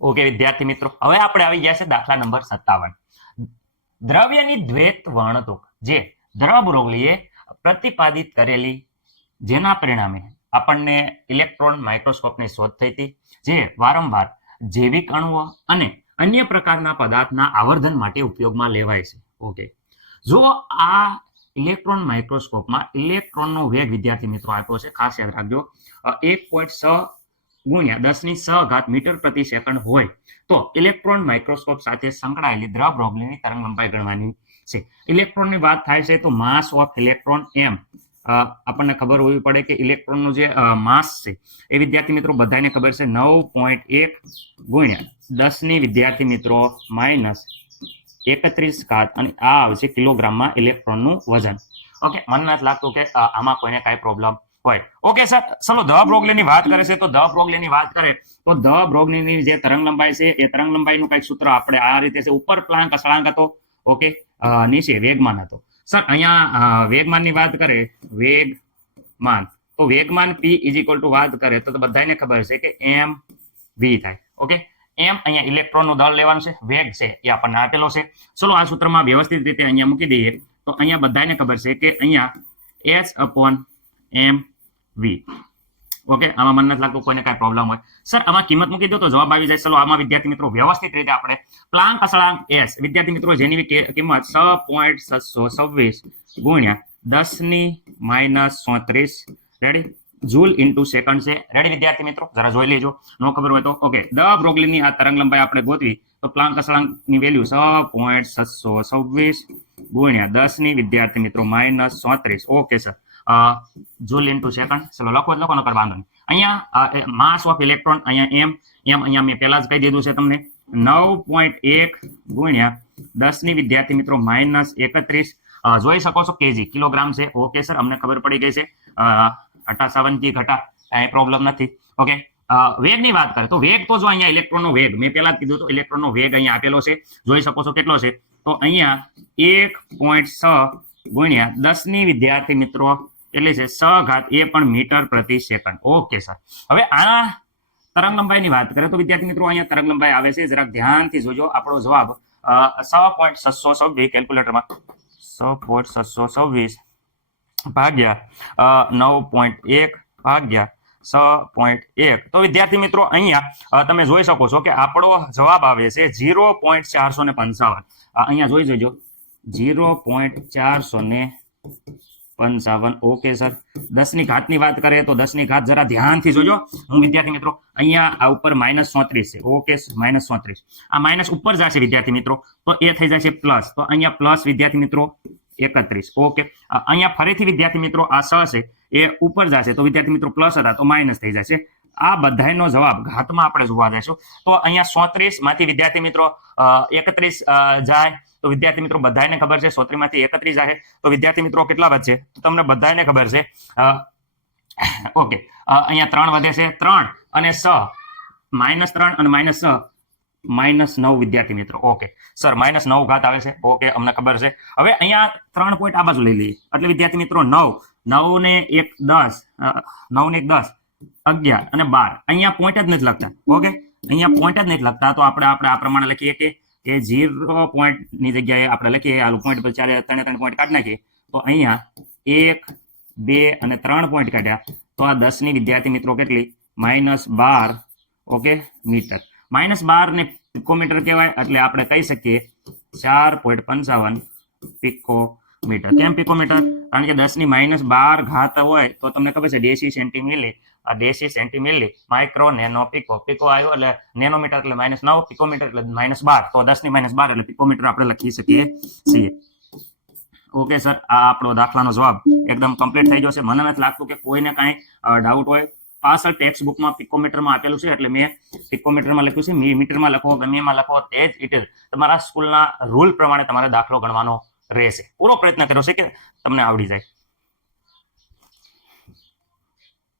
Okay વિદ્યાર્થી મિત્રો, હવે આપણે આવી ગયા છે દાખલા નંબર 57. દ્રવ્યની દ્વૈત વર્ણતુક જે દ્રવ બ્રોગલીએ પ્રતિપાદિત કરેલી, જેના પરિણામે આપણને ઇલેક્ટ્રોન માઇક્રોસ્કોપની શોધ થઈ હતી, જે વારંવાર જૈવિક અણુઓ અને અન્ય પ્રકારના પદાર્થના આवर्धन માટે ઉપયોગમાં લેવાય છે. ઓકે, જો આ ઇલેક્ટ્રોન માઇક્રોસ્કોપમાં ઇલેક્ટ્રોનનો વેગ વિદ્યાર્થી મિત્રો આપ્યો છે, ખાસ યાદ રાખજો, 1.6 ગુણ્યા 10⁶ મીટર પ્રતિ સેકન્ડ હોય તો ઇલેક્ટ્રોન માઇક્રોસ્કોપ સાથે સંકળાયેલી દ્રવ બ્રોગલીની તરંગ લંબાઈ ગણવાની છે. ઇલેક્ટ્રોનની વાત થાય છે તો માસ ઓફ ઇલેક્ટ્રોન એમ, આપણને ખબર હોવી પડે કે ઇલેક્ટ્રોનનું જે માસ છે એ વિદ્યાર્થી મિત્રો બધાને ખબર છે 9.1 ગુણ્યા 10 વિદ્યાર્થી મિત્રો -31 અને આ આવશે કિલોગ્રામમાં ઇલેક્ટ્રોનનું વજન. ઓકે, મને નથી લાગતું કે આમાં કોઈને કાંઈ પ્રોબ્લેમ હોય. ઓકે સર, ચલો ધ બ્રોગલીની વાત કરે છે તો ધ બ્રોગલીની વાત કરે તો ધ બ્રોગલીની જે તરંગ લંબાઈ છે એ તરંગ લંબાઈનું કંઈક સૂત્ર આપણે આ રીતે છે. ઉપર પ્લાન્ક અસળાંક હતો, ઓકે, નીચે વેગમાન હતો. સર અહીંયા વેગમાનની વાત કરે, વેગમાન, તો વેગમાન p = વાત કરે તો બધાને ખબર છે કે m v થાય. ઓકે, એમ અહીંયા ઇલેક્ટ્રોનનું દળ લેવાનું છે, વેગ છે એ આપણને આપેલો છે. ચલો આ સૂત્રમાં વ્યવસ્થિત રીતે અહીંયા મૂકી દઈએ તો અહીંયા બધાને ખબર છે કે અહીંયા h/mv. ઓકે, આમાં મને નથી લાગતું કોઈને કાંઈ પ્રોબ્લેમ હોય. સર આમાં કિંમત મૂકી દો તો જવાબ આવી જાય. ચલો આમાં વિદ્યાર્થી મિત્રો વ્યવસ્થિત રીતે આપણે પ્લાન્ક અસળાંક s વિદ્યાર્થી મિત્રો જેની કિંમત 6.726 ગુણ્યા 10⁻34 રેડી જૂલ ઇન્ટુ સેકન્ડ છે. રેડી વિદ્યાર્થી મિત્રો, જરા જોઈ લેજો, નો ખબર હોય તો. ઓકે, ધ બ્રોગલીની આ તરંગ લંબાઈ આપણે ગોતવી તો પ્લાન્ક અસળાંકની વેલ્યુ 6.726 ગુણ્યા 10 વિદ્યાર્થી મિત્રો -34. Okay sir, joule into second. ચલો લખો એટલે લખો, નકર વાંધો નહીં. અહીંયા માસ ઓફ ઇલેક્ટ્રોન અહીંયા એમ અહીંયા મેં પહેલા જ કહી દીધું છે તમને 9.1 ગુણ્યા 10 વિદ્યાર્થી મિત્રો -31. જોઈ શકો છો કેજી, કિલોગ્રામ છે. ઓકે સર, અમને ખબર પડી ગઈ છે. 58 ઘટા કાંઈ પ્રોબ્લેમ નથી. ઓકે, વેગની વાત કરે તો વેગ તો જો અહીંયા ઇલેક્ટ્રોનનો વેગ મેં પહેલા જ કીધું તો ઇલેક્ટ્રોનનો વેગ અહીંયા આપેલો છે, જોઈ શકો છો કેટલો છે. તો અહીંયા 1.6 ગુણ્યા 10 વિદ્યાર્થી મિત્રો એટલે છે 6 એ પણ મીટર પ્રતિ સેકન્ડ. ઓકે સર, હવે આ તરંગ લંબાઈની વાત કરીએ તો વિદ્યાર્થી મિત્રો અહીંયા તરંગ લંબાઈ આવે છે, જરાક ધ્યાનથી જોજો. આપણો જવાબ 6.726 કેલ્ક્યુલેટરમાં 6.726 ભાગ્યા 9.1 ભાગ્યા 6.1. તો વિદ્યાર્થી મિત્રો અહીંયા તમે જોઈ શકો છો કે આપણો જવાબ આવે છે 0.455. અહીંયા જોઈ જોજો 0.455. ઓકે સર, 10ની ઘાતની વાત કરીએ તો 10ની ઘાત જરા ધ્યાનથી જોજો. હું વિદ્યાર્થી મિત્રો અહીંયા આ ઉપર -34 છે. ઓકે, -34 આ માઇનસ ઉપર જશે વિદ્યાર્થી મિત્રો તો એ થઈ જશે પ્લસ. તો અહીંયા પ્લસ વિદ્યાર્થી મિત્રો 31. ઓકે, અહીંયા ફરીથી વિદ્યાર્થી મિત્રો આ 6 છે એ ઉપર જશે તો વિદ્યાર્થી મિત્રો પ્લસ હતા તો માઇનસ થઈ જશે. આ બધાનો જવાબ ઘાતમાં આપણે જોવા જઈશું તો અહીંયા 34 માંથી વિદ્યાર્થી મિત્રો 31 જાય તો વિદ્યાર્થી મિત્રો બધાને ખબર છે 34 માંથી 31 જાય તો વિદ્યાર્થી મિત્રો કેટલા વધશે તો તમને બધાને ખબર છે. ઓકે, અહીંયા 3 વધે છે, 3 અને 6 -3 અને -9 વિદ્યાર્થી મિત્રો. ઓકે સર, -9 ઘાત આવે છે. ઓકે, અમને ખબર છે. હવે અહીંયા 3 પોઈન્ટ આ બાજુ લઈ લઈએ એટલે વિદ્યાર્થી મિત્રો 9 ને 1 10 9 ને 1 10 11 અને 12. અહીંયા પોઈન્ટ જ નથી લખતા. ઓકે, અહીંયા પોઈન્ટ જ નથી લખતા તો આપણે આ પ્રમાણે લખીએ કે 0 પોઈન્ટની જગ્યાએ આપણે લખીએ આ પોઈન્ટ પર 3 પોઈન્ટ કાઢી નાખીએ તો અહીંયા 1 2 અને 3 પોઈન્ટ કાઢ્યા તો આ 10ની વિદ્યાર્થી મિત્રો કેટલી -12. Okay, metre. -12 ને પિકોમીટર કહેવાય એટલે આપણે કહી શકીએ 4.55 પિકોમીટર. કેમ પિકોમીટર? કારણ કે 10ની -12 ઘાત હોય તો તમને ખબર છે ડેસી સેન્ટીમીલી, આ ડેસી સેન્ટીમીલી, માઇક્રો, નેનો, પિકો. પિકો આવ્યો એટલે નેનોમીટર એટલે -9, પિકોમીટર એટલે -12. તો 10ની -12 એટલે પિકોમીટર આપણે લખી શકીએ છીએ. ઓકે સર, આ આપણો દાખલાનો જવાબ એકદમ કમ્પ્લીટ થઈ ગયો છે. મને નથી લાગતું કે કોઈને કાંઈ ડાઉટ હોય. પાછળ ટેક્સ્ટ બુકમાં પિકોમીટરમાં આપેલું છે એટલે મેં પિકોમીટરમાં લખ્યું છે. મીટરમાં લખો ગમે એમાં લખો તે જ ઇટ ઇઝ તમારા સ્કૂલના રૂલ પ્રમાણે તમારે દાખલો ગણવાનો રહેશે. પૂરો પ્રયત્ન કર્યો છે કે તમને આવડી જાય.